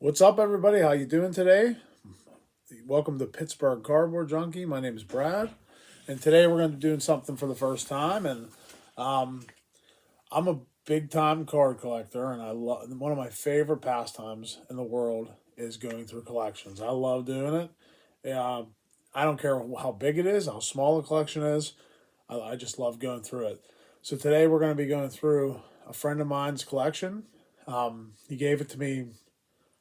What's up, everybody? How you doing today? Welcome to Pittsburgh Cardboard Junkie. My name is Brad, and today we're going to be doing something for the first time. And um, I'm a big time card collector, and I love one of my favorite pastimes in the world is going through collections. I love doing it. I don't care how big it is, how small the collection is. I just love going through it. So today we're going to be going through a friend of mine's collection. He gave it to me,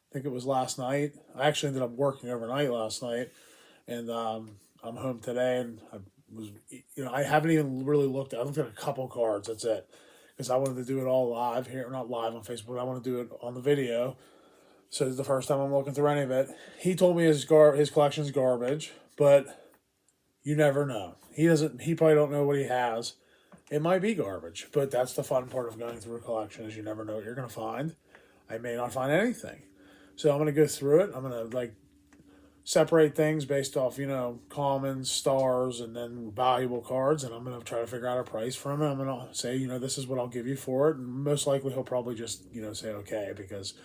I think it was last night. I actually ended up working overnight last night, and I'm home today. And I haven't even really looked. I looked at a couple cards. That's it, because I wanted to do it all live here, not live on Facebook. I want to do it on the video. So this is the first time I'm looking through any of it. He told me his collection's garbage, but you never know. He doesn't. He probably don't know what he has. It might be garbage, but that's the fun part of going through a collection is you never know what you're gonna find. I may not find anything. So I'm gonna go through it. I'm gonna separate things based off commons, stars, and then valuable cards, and I'm gonna try to figure out a price for him. And I'm gonna say this is what I'll give you for it, and most likely he'll probably just say okay because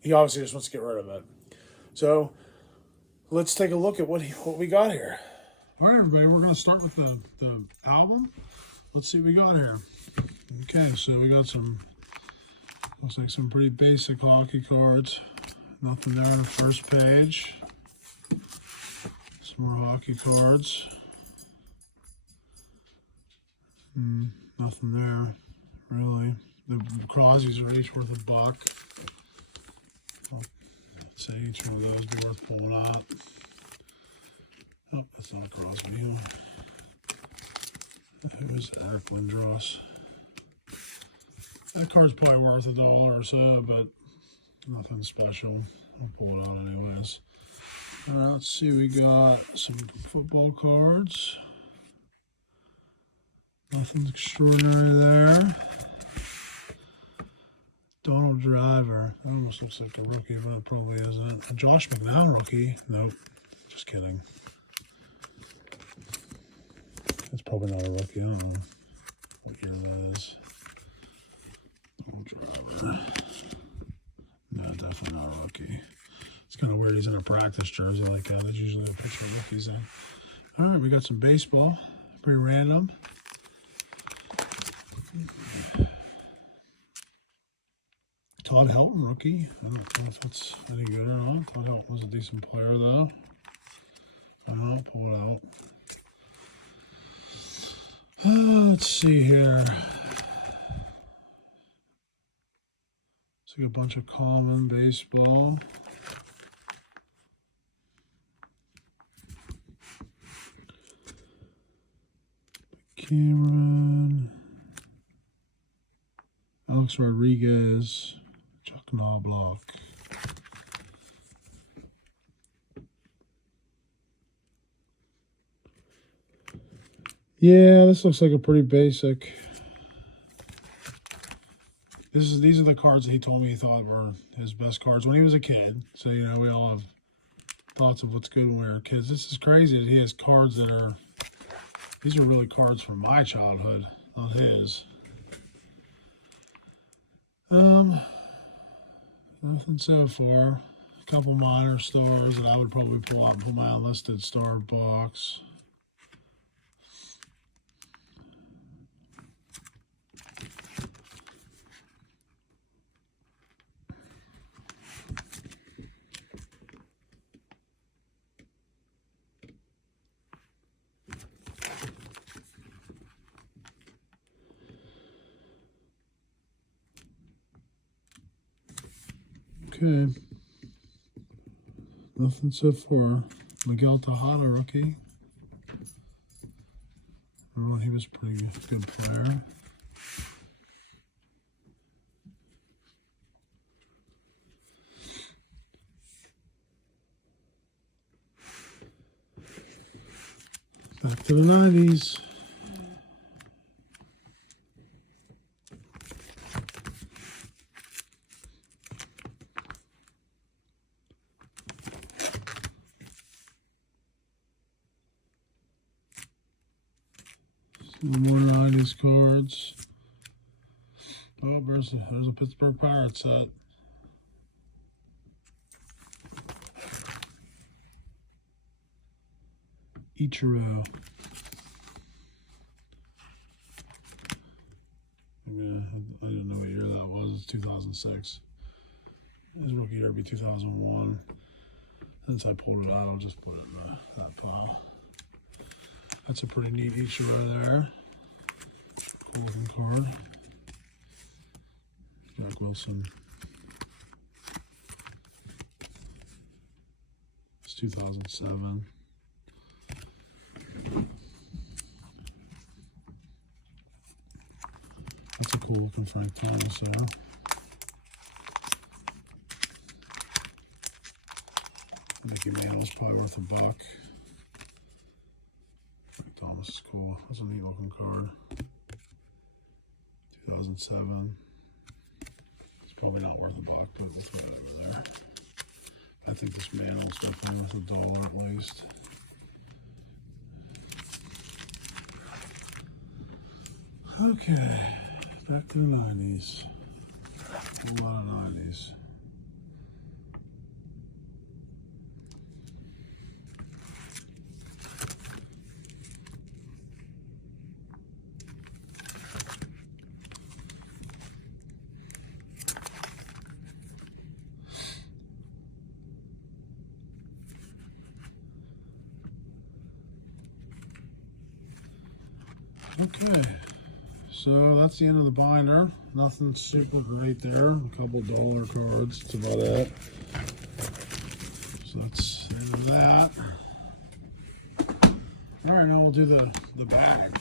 he obviously just wants to get rid of it. So let's take a look at what we got here. All right, everybody, we're gonna start with the album. Let's see what we got here. Okay, so we got looks like some pretty basic hockey cards. Nothing there on the first page. Some more hockey cards. Nothing there, really. The Crosby's are each worth $1. Let's say each one of those be worth pulling out. Oh, that's not a Crosby. Who's Eric Lindros? That card's probably worth $1 or so, but nothing special. I'll pull it out anyways. All right, let's see. We got some football cards. Nothing extraordinary there. Donald Driver. That almost looks like a rookie, but it probably isn't. A Josh McNown rookie. Nope. Just kidding. That's probably not a rookie. I don't know what year that is. Donald Driver. No, definitely not a rookie. It's kind of weird he's in a practice jersey like that. There's usually a picture of rookies in. All right, we got some baseball. Pretty random. Todd Helton, rookie. I don't know if that's any good or not. Todd Helton was a decent player, though. I'll pull it out. Let's see here. Looks like a bunch of common baseball. Cameron. Alex Rodriguez. Chuck Knobloch. Yeah, this looks like a pretty basic. These are the cards that he told me he thought were his best cards when he was a kid. So, we all have thoughts of what's good when we were kids. This is crazy that he has cards that are, these are really cards from my childhood, not his. Nothing so far. A couple minor stars that I would probably pull out and put my unlisted star box. Okay. Nothing so far. Miguel Tejada, rookie. Oh, he was a pretty good player. Back to the 90s. Some more 90s cards. Oh, there's a Pittsburgh Pirates set. Ichiro. I didn't know what year that was. It's 2006. His rookie year would be 2001. Since I pulled it out, I'll just put it in that pile. That's a pretty neat Ichiro there. Cool looking card. Jack Wilson. It's 2007. That's a cool looking Frank Thomas there. Mickey Mantle's probably worth $1. Frank Thomas is cool. That's a neat looking card. 2007. It's probably not worth $1, but we'll put it over there. I think this Mantle's definitely worth $1 at least. Okay, back to the 90s. A lot of 90s. Okay, so that's the end of the binder. Nothing super great there. A couple dollar cards. That's about it. So that's the end of that. All right, now we'll do the bag.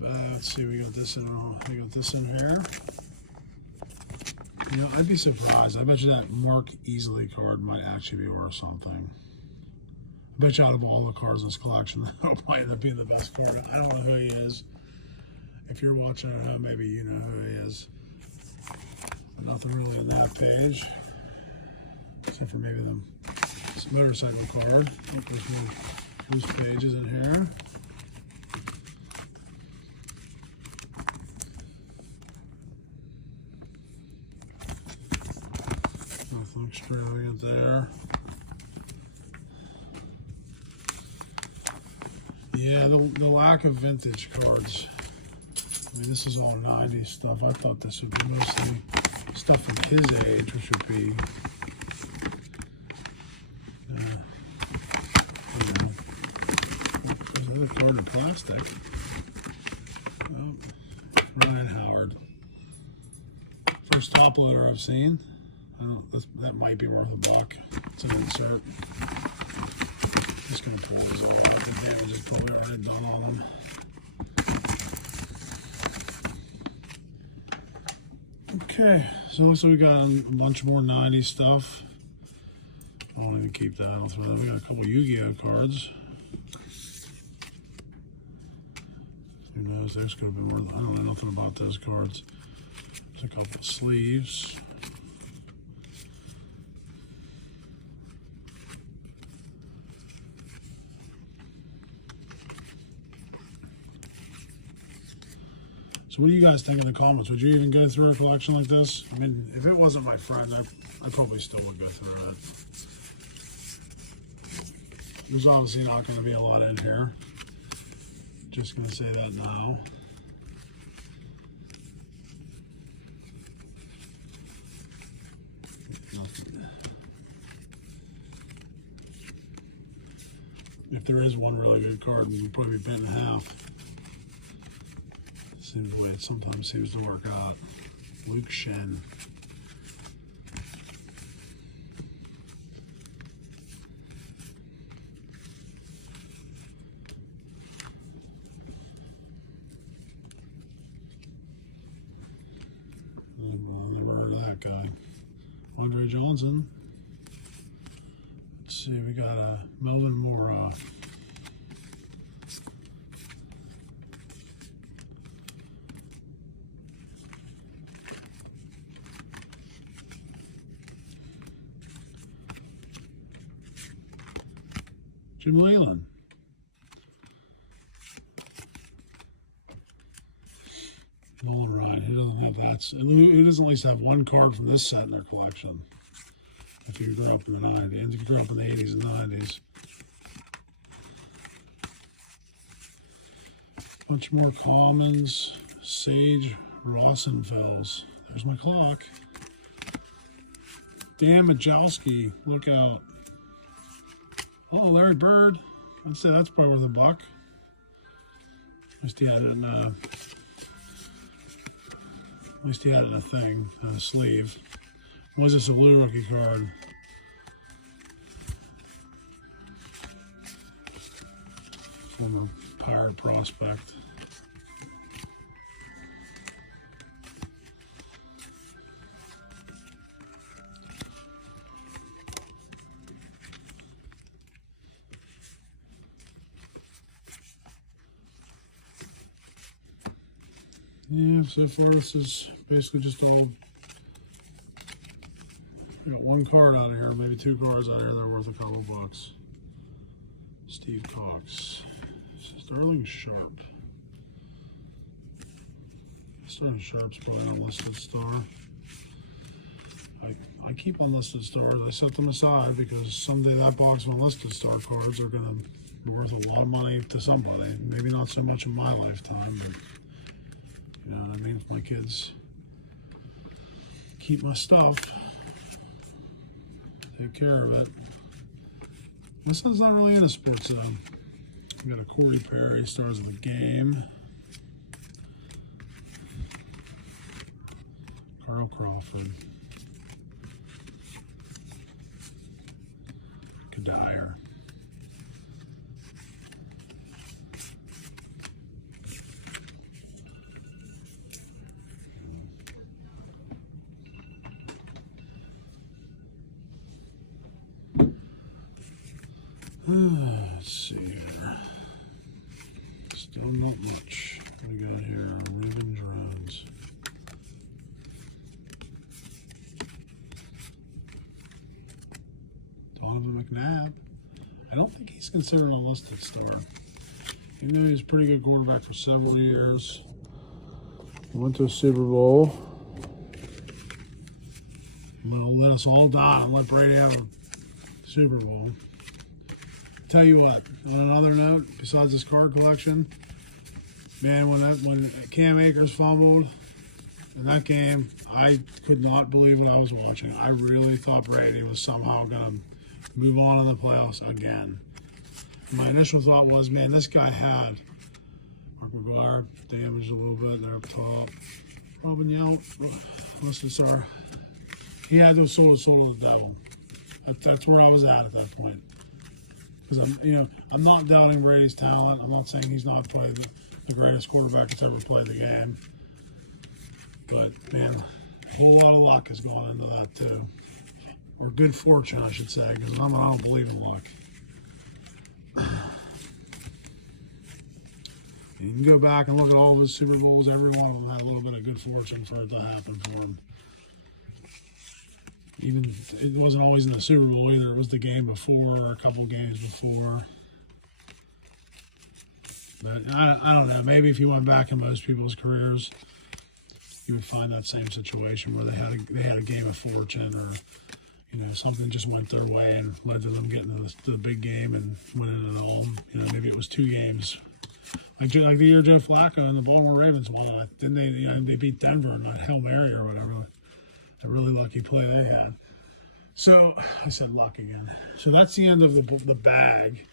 Let's see. We got this in here. You know, I'd be surprised. I bet you that Mark Easley card might actually be worth something. I bet you out of all the cards in this collection, that might end up being the best card. I don't know who he is. If you're watching at home, maybe you know who he is. Nothing really on that page, except for maybe this motorcycle card. I think there's more loose pages in here. Nothing extravagant there. Yeah, the lack of vintage cards. I mean, this is all 90s stuff. I thought this would be mostly stuff from his age, which would be, I don't know. There's another card in plastic. Oh, Ryan Howard. First top loader I've seen. That might be worth $1. It's an insert. Just gonna put those over. The damage is probably already done on them. Okay, so looks like we got a bunch more 90s stuff. I don't even keep that. I'll throw that. We got a couple Yu-Gi-Oh cards. Who knows? Those could have been worth. I don't know nothing about those cards. There's a couple of sleeves. So what do you guys think in the comments? Would you even go through a collection like this? I mean, if it wasn't my friend, I probably still would go through it. There's obviously not going to be a lot in here. Just going to say that now. Nothing. If there is one really good card, we'll probably be bent in half. Seems the way it sometimes seems to work out. Luke Shen. I've never heard of that guy. Andre Johnson. Let's see, we got a Melvin Mora. Jim Leyland. Nolan Ryan. He doesn't have that. He doesn't at least have one card from this set in their collection. If you grew up in the 90s, if you grew up in the 80s and 90s. Bunch more commons. Sage Rosenfels. There's my clock. Dan Majowski, look out. Oh, Larry Bird. I'd say that's probably worth $1. At least he had it in a thing, a sleeve. Was this a blue rookie card? Former Pirate prospect. Yeah, so far this is basically just all. Got one card out of here, maybe 2 cards out of here that are worth a couple bucks. Steve Cox. Sterling Sharp. Sterling Sharp's probably an unlisted star. I keep unlisted stars. I set them aside because someday that box of unlisted star cards are going to be worth a lot of money to somebody. Maybe not so much in my lifetime, but you know what I mean? If my kids keep my stuff, take care of it. My son's not really into sports though. We got a Corey Perry, stars of the game. Carl Crawford. Kadire. Let's see here. Still not much. What do we got in here? Raven Drones. Donovan McNabb. I don't think he's considered an unlisted star. Even though he was a pretty good quarterback for several years. He went to a Super Bowl. Well, let us all die and let Brady have a Super Bowl. Tell you what, on another note, besides this card collection, man, when Cam Akers fumbled in that game, I could not believe what I was watching. I really thought Brady was somehow going to move on in the playoffs again. My initial thought was, man, this guy had Mark McGuire damaged a little bit there up top. Robin Yount, listen, sir, he had to have sold his soul to the devil. That's where I was at that point. Because I'm not doubting Brady's talent. I'm not saying he's not played the greatest quarterback that's ever played the game. But man, a whole lot of luck has gone into that too, or good fortune, I should say, because I don't believe in luck. You can go back and look at all of his Super Bowls. Every one of them had a little bit of good fortune for it to happen for him. Even it wasn't always in the Super Bowl either. It was the game before or a couple games before. But I don't know. Maybe if you went back in most people's careers, you would find that same situation where they had a game of fortune, or something just went their way and led to them getting to the big game and winning it all. Maybe it was 2 games. Like the year Joe Flacco and the Baltimore Ravens won. Didn't they? They beat Denver in that Hail Mary or whatever. A really lucky play they had. So I said luck again. So that's the end of the bag.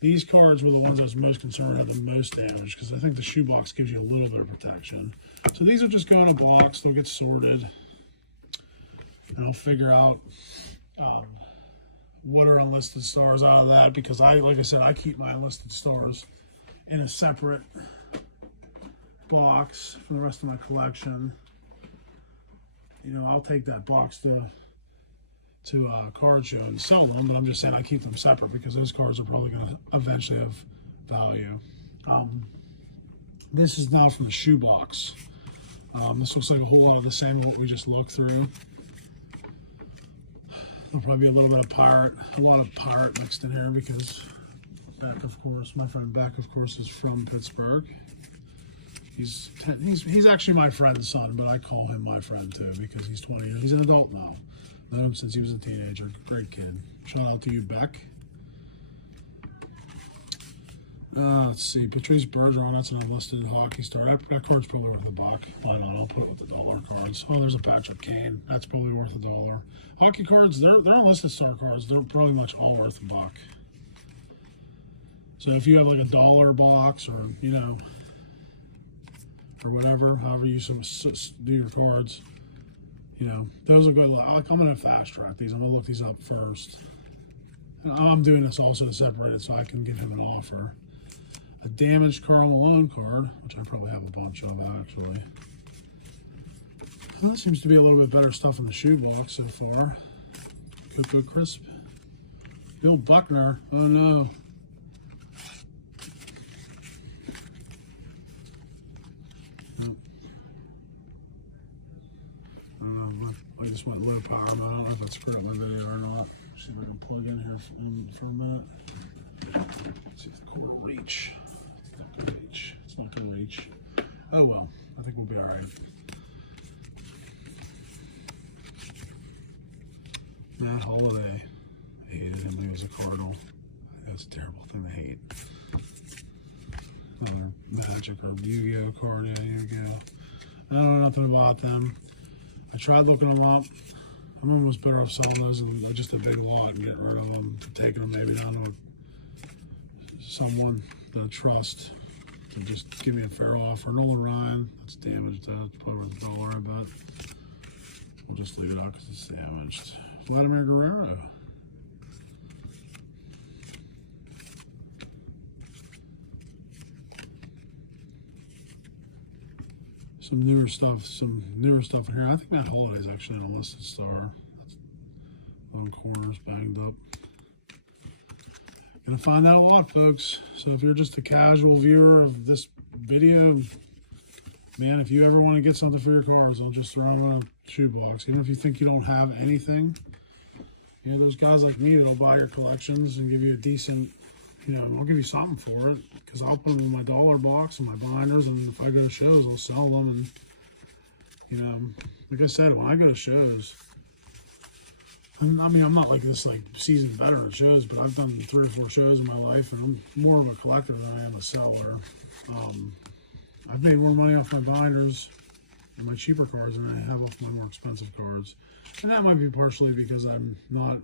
These cards were the ones I was most concerned had the most damage because I think the shoebox gives you a little bit of protection. So these will just go in a box. They'll get sorted, and I'll figure out what are unlisted stars out of that because like I said, I keep my unlisted stars in a separate box for the rest of my collection. I'll take that box to a card show and sell them, but I'm just saying I keep them separate because those cards are probably going to eventually have value. This is now from the shoebox. This looks like a whole lot of the same what we just looked through. There'll probably be a little bit of a lot of pirate mixed in here because Beck, of course, my friend Beck, of course, is from Pittsburgh. He's actually my friend's son, but I call him my friend too because he's 20 years. He's an adult now. Known him since he was a teenager. Great kid. Shout out to you, Beck. Let's see, Patrice Bergeron, that's an unlisted hockey star. That card's probably worth $1. Why not? I'll put it with the dollar cards. Oh, there's a Patrick Kane. That's probably worth $1. Hockey cards, they're unlisted star cards. They're probably much all worth $1. So if you have like a dollar box or, you know, or whatever, however you do your cards, you know, those are good. Like, I'm going to fast track these. I'm going to look these up first. And I'm doing this also to separate it so I can give him an offer. A damaged Karl Malone card, which I probably have a bunch of actually. Well, that seems to be a little bit better stuff in the shoebox so far. Cocoa Crisp. Bill Buckner. Oh no. I don't know. I just went low power. I don't know if that's current limited or not. See if I can plug in here for a minute. Let's see if the cord will reach. It's not going to reach. Oh well, I think we'll be all right. Matt Holliday. I hated him when he was a Cardinal. That's a terrible thing to hate. Another Magic or Yu-Gi-Oh card. Yeah, Yu-Gi-Oh. I don't know nothing about them. I tried looking them up. I'm almost better off selling those in just a big lot and getting rid of them, taking them maybe down to someone that I trust to just give me a fair offer. Nolan Ryan, that's damaged. That's probably worth $1, I bet. We'll just leave it out because it's damaged. Vladimir Guerrero. Some newer stuff in here. I think Matt Holliday's actually an unlisted star. That's one corner's banged up. Gonna find out a lot, folks. So if you're just a casual viewer of this video, man, if you ever want to get something for your cars, I'll just throw them in a shoebox. Even if you think you don't have anything, you know, there's guys like me that'll buy your collections and give you a decent, you know, I'll give you something for it because I'll put them in my dollar box and my binders, and if I go to shows, I'll sell them. And, you know, like I said, when I go to shows, I mean, I'm not like this like seasoned veteran at shows, but I've done 3 or 4 shows in my life, and I'm more of a collector than I am a seller. I've made more money off my binders and my cheaper cards than I have off my more expensive cards, and that might be partially because I'm not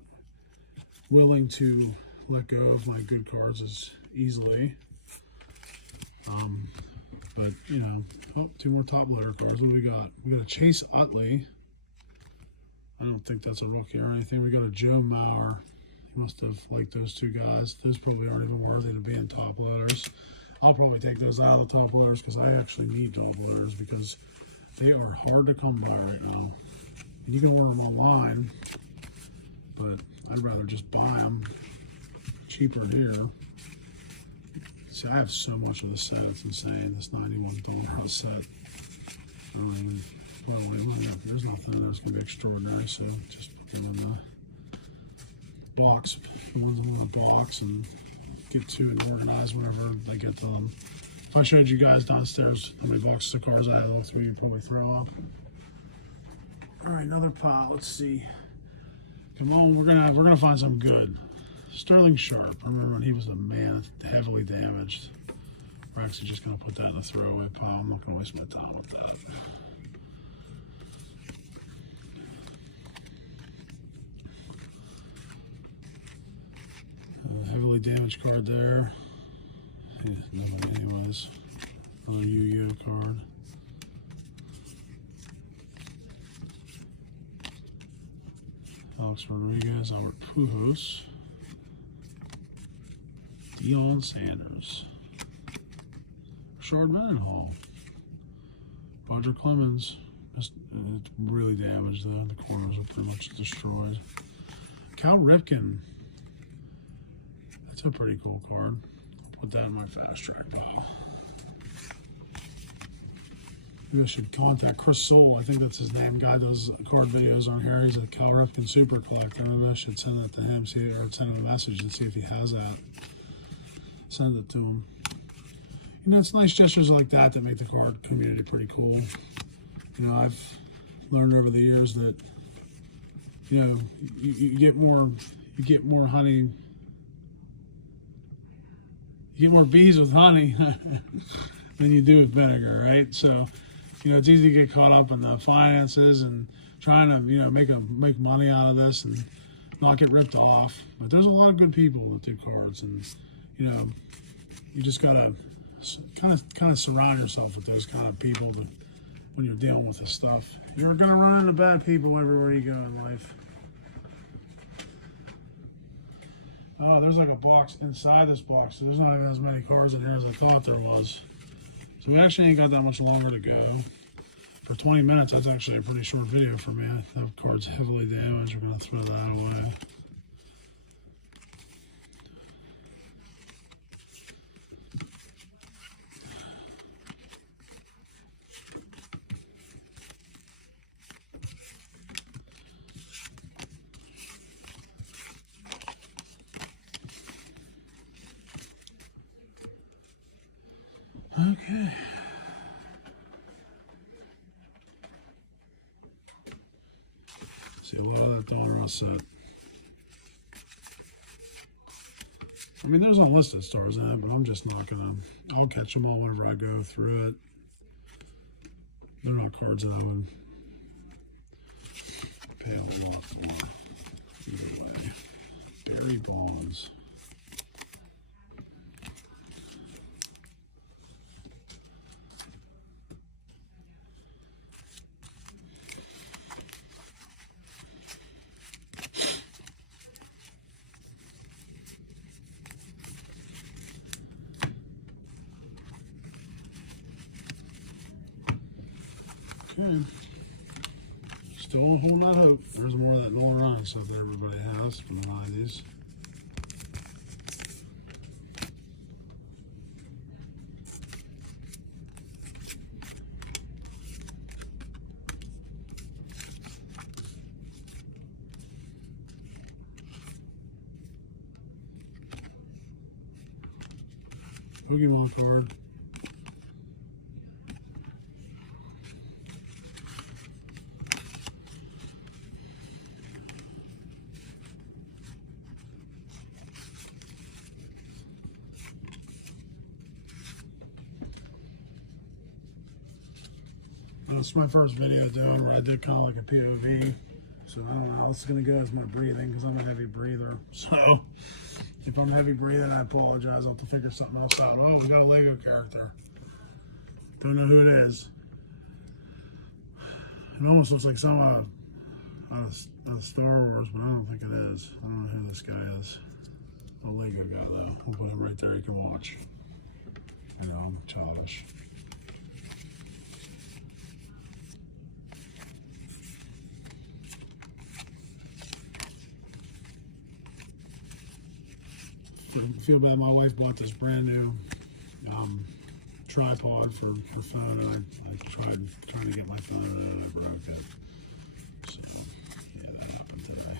willing to let go of my good cards as easily. But you know, oh, 2 more top loader cards. What do we got? We got a Chase Utley. I don't think that's a rookie or anything. We got a Joe Mauer. He must have liked those 2 guys. Those probably aren't even worthy to be in top loaders. I'll probably take those out of the top loaders because I actually need top loaders because they are hard to come by right now. And you can order them online, but I'd rather just buy them cheaper here. See, I have so much of the set, it's insane. This $91 set. I don't even, well, there's nothing in there that's going to be extraordinary, so just put them in the box, and get to and organize whenever they get to them. If I showed you guys downstairs how many boxes of cars I have, that's what you'd probably throw up. All right, another pile. Let's see. Come on, we're gonna find something good. Sterling Sharp. I remember when he was a man heavily damaged. We're actually just gonna put that in the throwaway pile. I'm not gonna waste my time with that. Heavily damaged card there. Anyways, another Yu-Gi-Oh card. Alex Rodriguez, Albert Pujols, Deion Sanders, Rashard Mendenhall, Roger Clemens. It's really damaged though. The corners are pretty much destroyed. Cal Ripken. That's a pretty cool card. I'll put that in my fast track pile. Maybe I should contact Chris Soule. I think that's his name. Guy does card videos on here. He's a Cal Ripken super collector. Maybe I should send that to him, or send him a message and see if he has that. Send it to him. You know, it's nice gestures like that that make the card community pretty cool. You know, I've learned over the years that, you know, you get more honey. You get more bees with honey than you do with vinegar, right? So, it's easy to get caught up in the finances and trying to, make money out of this and not get ripped off. But there's a lot of good people that do cards, and you just gotta kind of surround yourself with those kind of people when you're dealing with this stuff. You're gonna run into bad people everywhere you go in life. Oh, there's like a box inside this box, so there's not even as many cards in here as I thought there was. So we actually ain't got that much longer to go. For 20 minutes, that's actually a pretty short video for me. The card's heavily damaged. We're gonna throw that away. Okay. See a lot of that dollar set. I mean, there's unlisted stores in it, but I'm just not gonna. I'll catch them all whenever I go through it. They're not cards that I would pay a lot for. Either way, Barry Bonds. Okay. Still holding out hope. There's more of that going on stuff that everybody has from a lot of these. Pokemon card. It's my first video doing where I did kind of like a POV, so I don't know how it's going to go as my breathing because I'm a heavy breather. So if I'm heavy breathing, I apologize. I'll have to figure something else out. Oh, we got a Lego character. Don't know who it is. It almost looks like some out of Star Wars, but I don't think it is. I don't know who this guy is. A Lego guy though. We'll put him right there. You can watch. Childish. I feel bad. My wife bought this brand new tripod for her phone. I tried to get my phone and I broke it. So yeah, that happened today.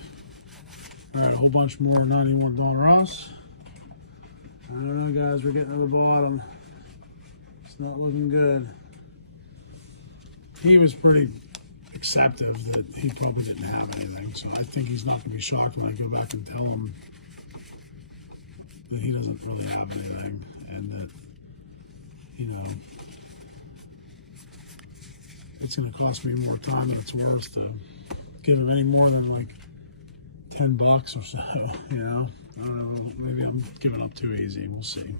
All right, a whole bunch more $91 Ross. I don't know, guys. We're getting to the bottom. It's not looking good. He was pretty acceptive that he probably didn't have anything, so I think he's not going to be shocked when I go back and tell him that he doesn't really have anything, and that, it's going to cost me more time than it's worth to give him any more than like $10 or so, I don't know, maybe I'm giving up too easy, we'll see.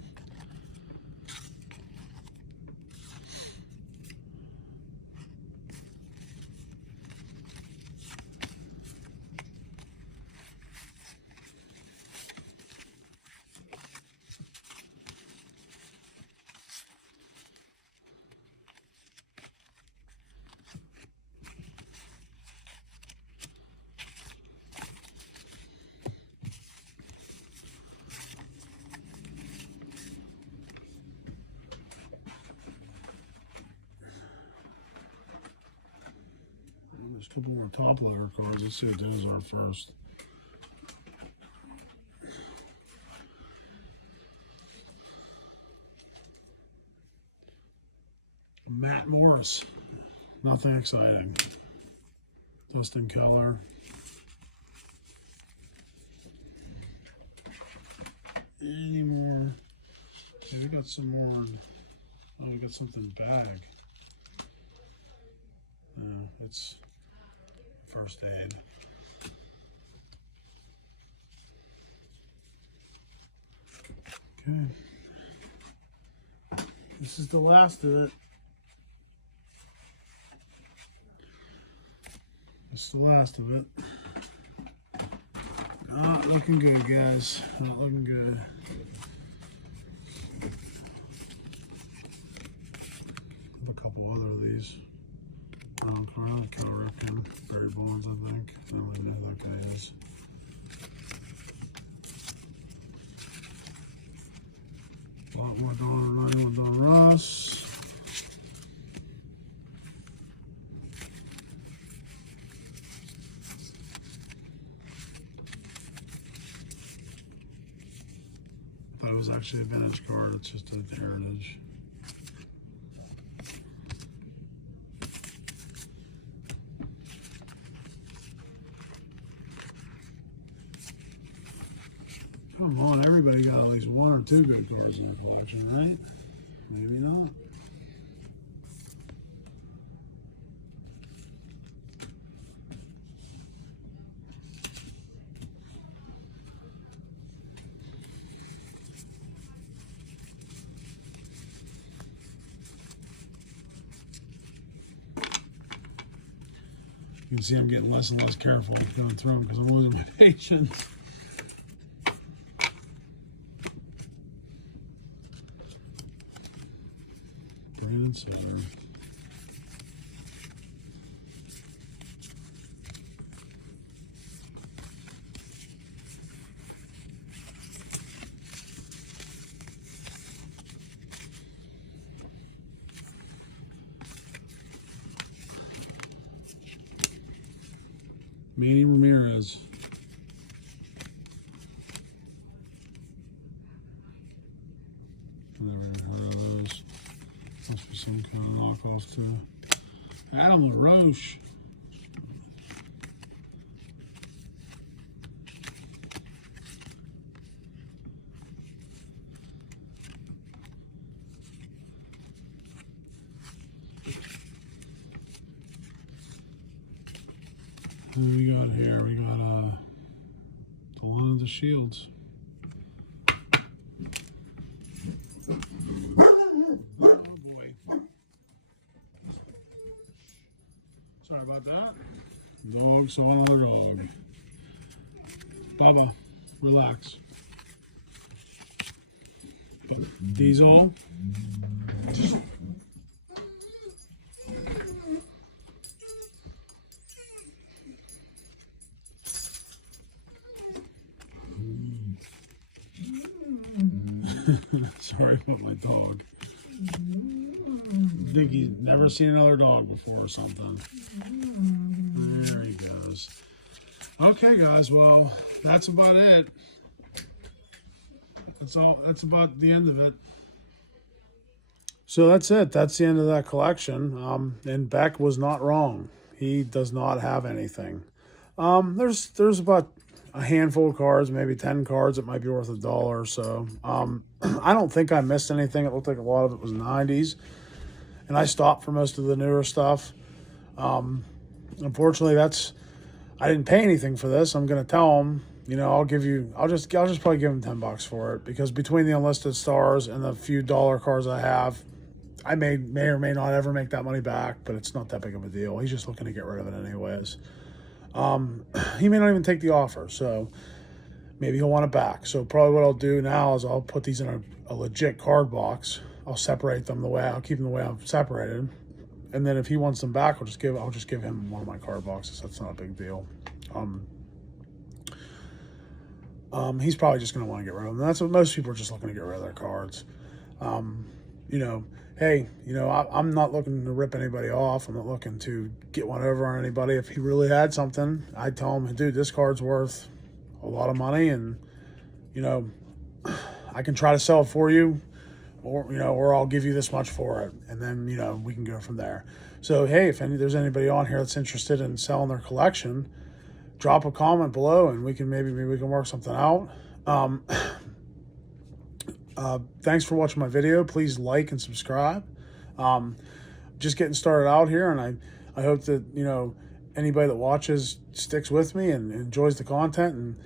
There's a couple more top loader cards. Let's see what those are first. Matt Morris. Nothing exciting. Dustin Keller. Any more got some more. Oh, we got something bag. No, it's first aid. Okay. This is the last of it. This is the last of it. Not looking good, guys. Not looking good. I have a couple other of these. Cal Ripken, Barry Bonds, I think. I don't even know who that guy is. A lot more Don Ross. But it was actually a vintage card. It's just a heritage. Come on, everybody got at least one or two good cards in their collection, right? Maybe not. You can see I'm getting less and less careful with going through them because I'm losing my patience. Brandon Sutter. Manny Ramirez. Never heard of those. Must be some kind of knockoffs too. Adam LaRoche. What do we got here? We got the line of the Shields. Oh boy. Sorry about that. Dog saw another dog. Bubba, relax. But Diesel. Sorry about my dog. I think he's never seen another dog before or something. There he goes. Okay, guys. Well, that's about it. That's all. That's about the end of it. So that's it. That's the end of that collection. And Beck was not wrong. He does not have anything. There's about a handful of cards, maybe 10 cards. It might be worth $1 or so. I don't think I missed anything. It looked like a lot of it was 90s. And I stopped for most of the newer stuff. Unfortunately, I didn't pay anything for this. I'm going to tell them, I'll just probably give them $10 for it, because between the unlisted stars and the few dollar cards I have, I may or may not ever make that money back, but it's not that big of a deal. He's just looking to get rid of it anyways. He may not even take the offer, so maybe he'll want it back. So probably what I'll do now is I'll put these in a legit card box. I'll separate them I'll keep them the way I've separated. And then if he wants them back, I'll just give him one of my card boxes. That's not a big deal. He's probably just going to want to get rid of them. That's what most people are, just looking to get rid of their cards. Hey, I'm not looking to rip anybody off. I'm not looking to get one over on anybody. If he really had something, I'd tell him, dude, this card's worth a lot of money, and, I can try to sell it for you, or I'll give you this much for it, and then, we can go from there. So, hey, if there's anybody on here that's interested in selling their collection, drop a comment below, and maybe we can work something out. Thanks for watching my video. Please like and subscribe. Just getting started out here, and I hope that, anybody that watches sticks with me and enjoys the content. And,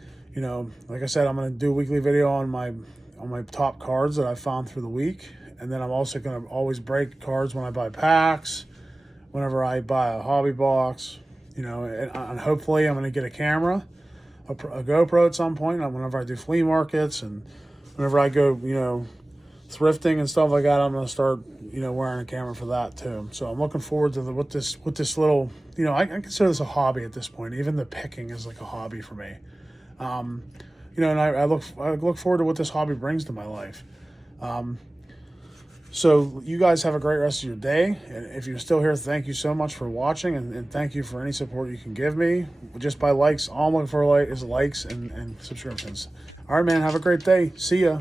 like I said, I'm going to do a weekly video on my top cards that I found through the week. And then I'm also going to always break cards when I buy packs, whenever I buy a hobby box, and hopefully I'm going to get a camera, a GoPro at some point, whenever I do flea markets, and whenever I go, thrifting and stuff like that. I'm going to start, wearing a camera for that too. So I'm looking forward to what this little, I consider this a hobby at this point. Even the picking is like a hobby for me. And I look forward to what this hobby brings to my life. So you guys have a great rest of your day. And if you're still here, thank you so much for watching, and thank you for any support you can give me just by likes. All I'm looking for is likes and subscriptions. All right, man. Have a great day. See ya.